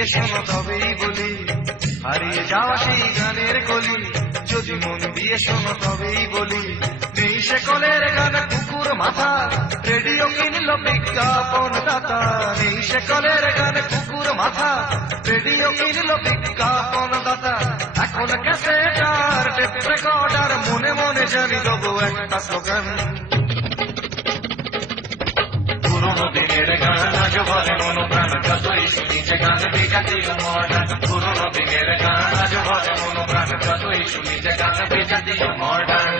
দিয়ে শোনো তবেই বলি, হারিয়ে যাওয়া সেই গানের কলি, যদি মন দিয়ে শোনো তবেই বলি। নেই সে কলের গান কুকুর মাথা, রেডিও কিনলো বিজ্ঞাপন দাতা। নেই সে কলের গান কুকুর মাথা, রেডিও কিনলো বিজ্ঞাপন দাতা। এখন ক্যাসেটার টেপ রেকর্ডার, মনে মনে জানি দেবো একটা স্লোগান। পুরোনো দিনের গান আজ বলে মনোপ্রাণ, যতই শুনিছে গান বিজাতীয় মডার্ন। পুরোনো দিনের গান আজ বলে মনোপ্রাণ, যতই শুনিছে গান বিজাতীয় মডার্ন।